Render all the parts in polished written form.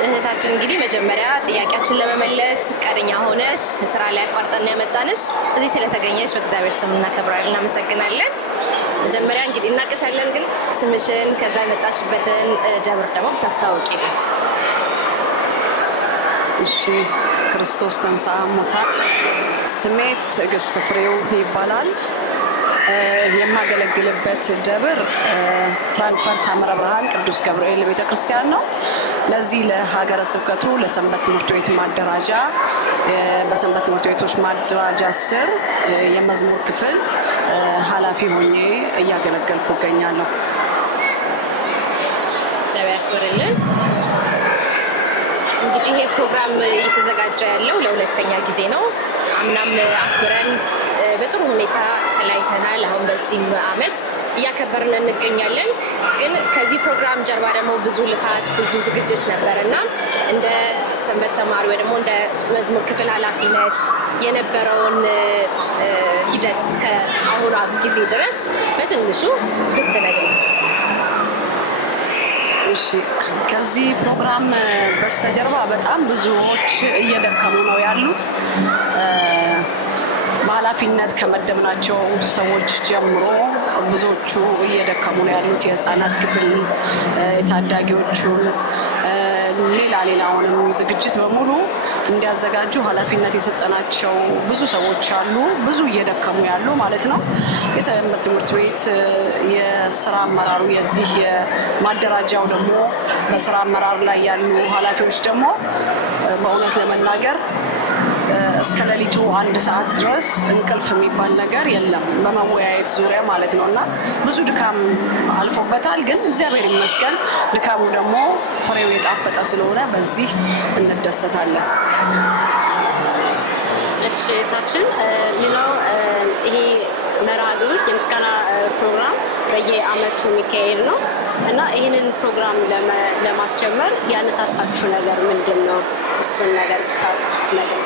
እህታችን እንግዲህ መጀመሪያ ጥያቄያችን ለመመለስ ፈቃደኛ ሆነሽ ከስራ ላይ አቋርጠን ያመጣንሽ እዚህ ስለተገኘሽ በእግዚአብሔር ስም እናከብራለን፣ እናመሰግናለን። መጀመሪያ እንግዲህ እናቀሻለን፣ ግን ስምሽን ከዛ የመጣሽበትን ደብር ደግሞ ብታስተዋውቂልን። እሺ፣ ክርስቶስ ተንሥአ እሙታን። ስሜ ትዕግስት ፍሬው ይባላል። የማገለግልበት ደብር ፍራንክፈርት ሐመረ ብርሃን ቅዱስ ገብርኤል ቤተክርስቲያን ነው። ለዚህ ለሀገረ ስብከቱ ለሰንበት ትምህርት ቤት ማደራጃ በሰንበት ትምህርት ቤቶች ማደራጃ ስር የመዝሙር ክፍል ኃላፊ ሆኜ እያገለገልኩ እገኛለሁ። እግዚአብሔር ያክብርልን። እንግዲህ ይሄ ፕሮግራም እየተዘጋጀ ያለው ለሁለተኛ ጊዜ ነው። አምናም አክብረን በጥሩ ሁኔታ ተለያይተናል። አሁን በዚህ ዓመት እያከበርን እንገኛለን። ግን ከዚህ ፕሮግራም ጀርባ ደግሞ ብዙ ልፋት፣ ብዙ ዝግጅት ነበርና እንደ ሰንበት ተማሪ ወይ ደግሞ እንደ መዝሙር ክፍል ኃላፊነት የነበረውን ሂደት እስከ አሁኗ ጊዜ ድረስ በትንሹ ብትነግሪኝ። እሺ፣ ከዚህ ፕሮግራም በስተጀርባ በጣም ብዙዎች እየደከሙ ነው ያሉት። በኃላፊነት ከመደብናቸው ሰዎች ጀምሮ ብዙዎቹ እየደከሙ ነው ያሉት። የህፃናት ክፍል፣ የታዳጊዎቹን፣ ሌላውንም ዝግጅት በሙሉ እንዲያዘጋጁ ኃላፊነት የሰጠናቸው ብዙ ሰዎች አሉ። ብዙ እየደከሙ ያሉ ማለት ነው። የሰንበት ትምህርት ቤት የስራ አመራሩ የዚህ የማደራጃው ደግሞ በስራ አመራር ላይ ያሉ ኃላፊዎች ደግሞ በእውነት ለመናገር እስከ ሌሊቱ 1 ሰዓት ድረስ እንቅልፍ የሚባል ነገር የለም በመወያየት ዙሪያ ማለት ነው። እና ብዙ ድካም አልፎበታል። ግን እግዚአብሔር ይመስገን ድካሙ ደግሞ ፍሬው የጣፈጠ ስለሆነ በዚህ እንደሰታለን። እሺ ታችን ሌላው ይሄ መርሃ ግብር የምስጋና ፕሮግራም በየአመቱ የሚካሄድ ነው እና ይህንን ፕሮግራም ለማስጀመር ያነሳሳችሁ ነገር ምንድን ነው? እሱን ነገር ብትነግሩን።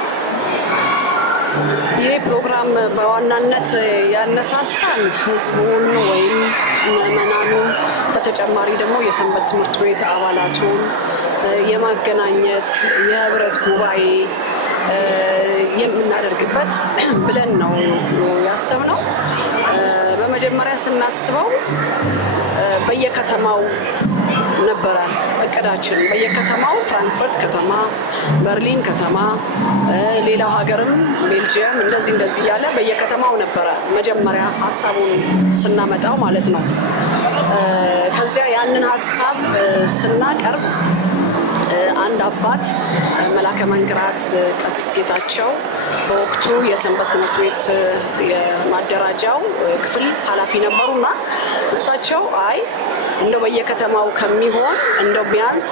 ይህ ፕሮግራም በዋናነት ያነሳሳን ህዝቡን ወይም ምዕመናኑን በተጨማሪ ደግሞ የሰንበት ትምህርት ቤት አባላቱን የማገናኘት የህብረት ጉባኤ የምናደርግበት ብለን ነው ያሰብነው። በመጀመሪያ ስናስበው በየከተማው ነበረ እቅዳችን። በየከተማው ፍራንክፈርት ከተማ፣ በርሊን ከተማ፣ ሌላው ሀገርም ቤልጂየም እንደዚህ እያለ በየከተማው ነበረ መጀመሪያ ሀሳቡን ስናመጣው ማለት ነው። ከዚያ ያንን ሀሳብ ስናቀርብ አንድ አባት መላከ መንክራት ቀሲስ ጌታቸው በወቅቱ የሰንበት ትምህርት ቤት የማደራጃው ክፍል ኃላፊ ነበሩና እሳቸው አይ እንደው በየከተማው ከሚሆን እንደው ቢያንስ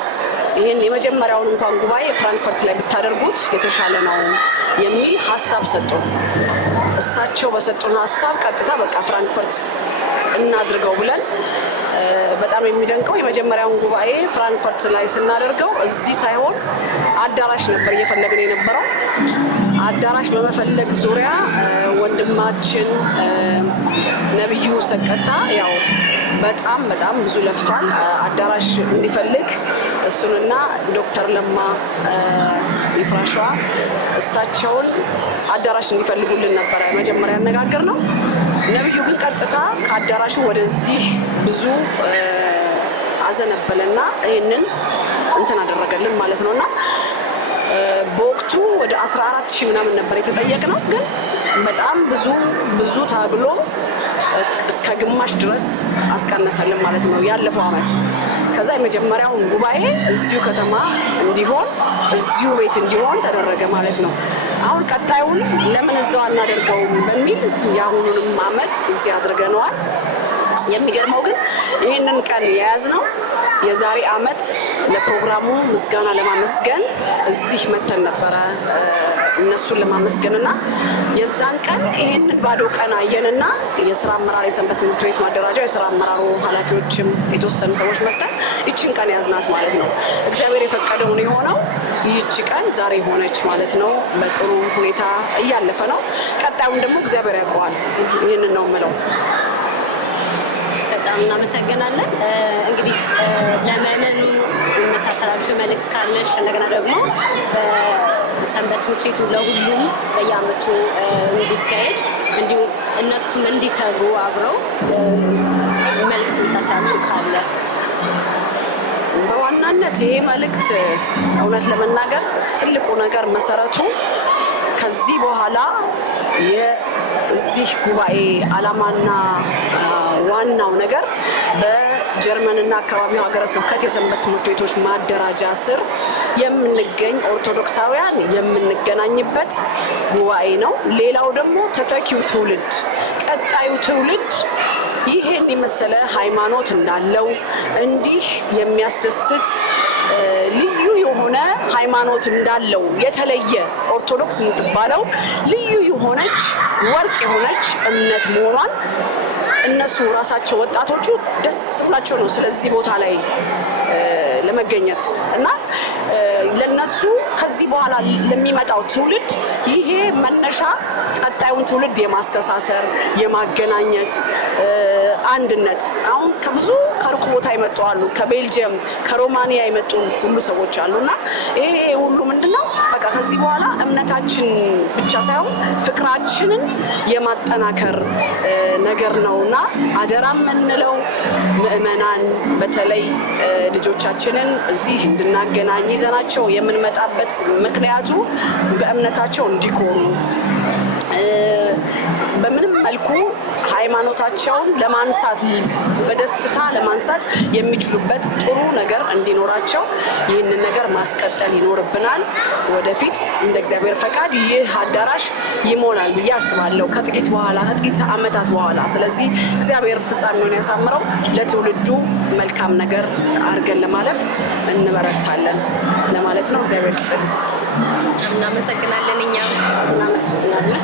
ይህን የመጀመሪያውን እንኳን ጉባኤ ፍራንክፈርት ላይ ብታደርጉት የተሻለ ነው የሚል ሀሳብ ሰጡ። እሳቸው በሰጡን ሀሳብ ቀጥታ በቃ ፍራንክፈርት እናድርገው ብለን በጣም የሚደንቀው የመጀመሪያውን ጉባኤ ፍራንክፈርት ላይ ስናደርገው እዚህ ሳይሆን አዳራሽ ነበር እየፈለግን የነበረው። አዳራሽ በመፈለግ ዙሪያ ወንድማችን ነብዩ ሰቀታ ያው በጣም ብዙ ለፍቷል አዳራሽ እንዲፈልግ። እሱንና ዶክተር ለማ ይፍራሸዋ እሳቸውን አዳራሽ እንዲፈልጉልን ነበረ መጀመሪያ ያነጋገር ነው። ነብዩ ግን ቀጥታ ከአዳራሹ ወደዚህ ብዙ አዘነበለና ይህንን እንትን አደረገልን ማለት ነውና በወቅቱ ወደ 14,000 ምናምን ነበር የተጠየቅነው። ግን በጣም ብዙ ታግሎ እስከ ግማሽ ድረስ አስቀነሰልን ማለት ነው ያለፈው አመት። ከዛ የመጀመሪያውን ጉባኤ እዚሁ ከተማ እንዲሆን እዚሁ ቤት እንዲሆን ተደረገ ማለት ነው። አሁን ቀጣዩን ለምን እዛው አናደርገውም በሚል የአሁኑንም አመት እዚህ አድርገነዋል። የሚገርመው ግን ይህንን ቀን የያዝነው የዛሬ አመት ለፕሮግራሙ ምስጋና ለማመስገን እዚህ መተን ነበረ እነሱን ለማመስገንና የዛን ቀን ይሄን ባዶ ቀን አየንና የስራ አመራር የሰንበት ትምህርት ቤት ማደራጃ የስራ አመራሩ ኃላፊዎችም የተወሰኑ ሰዎች መጥተን ይችን ቀን ያዝናት ማለት ነው። እግዚአብሔር የፈቀደው ነው የሆነው። ይህች ቀን ዛሬ ሆነች ማለት ነው። በጥሩ ሁኔታ እያለፈ ነው። ቀጣዩን ደግሞ እግዚአብሔር ያውቀዋል። ይህንን ነው የምለው። በጣም እናመሰግናለን። እንግዲህ ለምእመኑ የምታስተላልፊ መልእክት ካለሽ፣ እንደገና ደግሞ በሰንበት ትምህርት ቤቱ ለሁሉም በየዓመቱ እንዲካሄድ እንዲሁም እነሱም እንዲተጉ አብረው መልእክት የምታስተላልፊ ካለ? በዋናነት ይሄ መልእክት እውነት ለመናገር ትልቁ ነገር መሰረቱ ከዚህ በኋላ የዚህ ጉባኤ ዓላማና ዋናው ነገር በጀርመንና አካባቢው ሀገረ ስብከት የሰንበት ትምህርት ቤቶች ማደራጃ ስር የምንገኝ ኦርቶዶክሳውያን የምንገናኝበት ጉባኤ ነው። ሌላው ደግሞ ተተኪው ትውልድ፣ ቀጣዩ ትውልድ ይሄን የመሰለ ሃይማኖት እንዳለው እንዲህ የሚያስደስት ልዩ የሆነ ሃይማኖት እንዳለው የተለየ ኦርቶዶክስ የምትባለው ልዩ የሆነች ወርቅ የሆነች እምነት መሆኗን እነሱ ራሳቸው ወጣቶቹ ደስ ብላቸው ነው ስለዚህ ቦታ ላይ ለመገኘት እና ለነሱ ከዚህ በኋላ ለሚመጣው ትውልድ ይሄ መነሻ ቀጣዩን ትውልድ የማስተሳሰር የማገናኘት አንድነት። አሁን ከብዙ ከሩቅ ቦታ ይመጡ አሉ፣ ከቤልጅየም ከሮማኒያ የመጡ ሁሉ ሰዎች አሉና ይሄ ሁሉ ምንድነው በቃ ከዚህ በኋላ እምነታችን ብቻ ሳይሆን ፍቅራችንን የማጠናከር ነገር ነውና አደራ የምንለው ምእመናን በተለይ ልጆቻችንን እዚህ እንድናገናኝ ይዘናቸው የምንመጣበት ምክንያቱ በእምነታቸው እንዲኮሩ በምንም መልኩ ሃይማኖታቸውን ለማንሳት በደስታ ለማንሳት የሚችሉበት ጥሩ ነገር እንዲኖራቸው ይህንን ነገር ማስቀጠል ይኖርብናል። ወደፊት እንደ እግዚአብሔር ፈቃድ ይህ አዳራሽ ይሞላል ብዬ አስባለሁ ከጥቂት ዓመታት በኋላ። ስለዚህ እግዚአብሔር ፍጻሜውን ያሳምረው፣ ለትውልዱ መልካም ነገር አድርገን ለማለፍ እንበረታለን ለማለት ነው። እግዚአብሔር ይስጥልን። እናመሰግናለን። እኛም እናመሰግናለን።